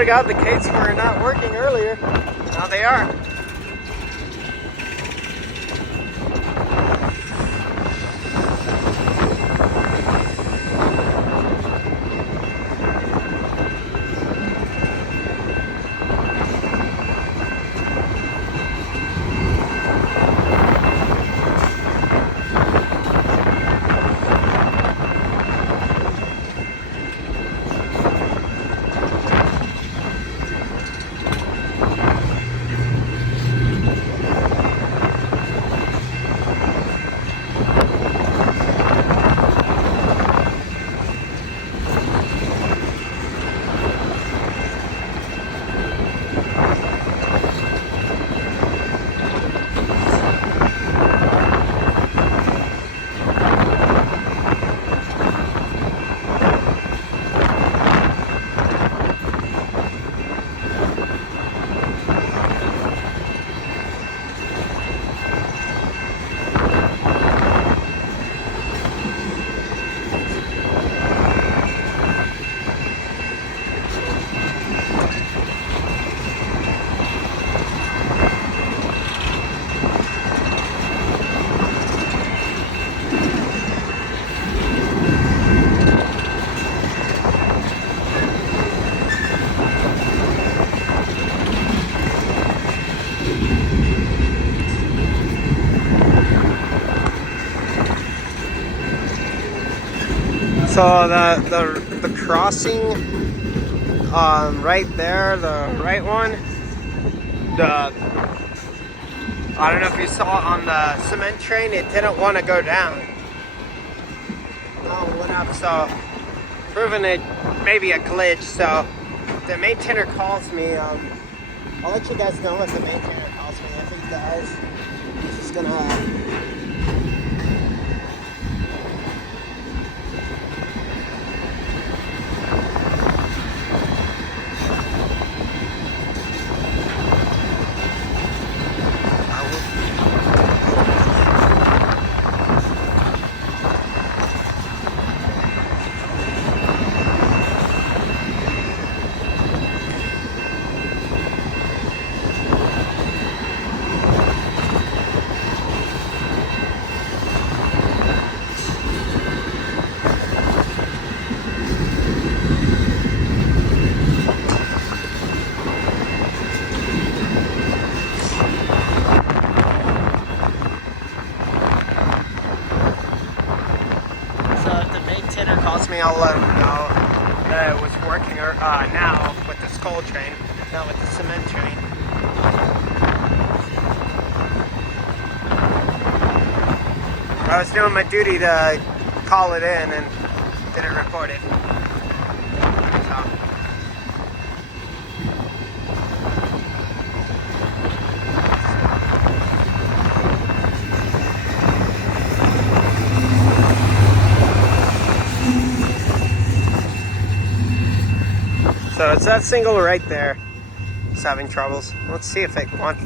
to God, the gates were not working earlier. Now they are. So the crossing right there, the right one, I don't know if you saw on the cement train, it didn't want to go down. Oh, went up, so proving it maybe a glitch. So the maintainer calls me. I'll let you guys know if the maintainer calls me. If he does, he's just gonna. I'll let them know that it was working now with the skull train, not with the cement train. I was doing my duty to call it in and didn't record it. So it's that single right there. It's having troubles. Let's see if it wants.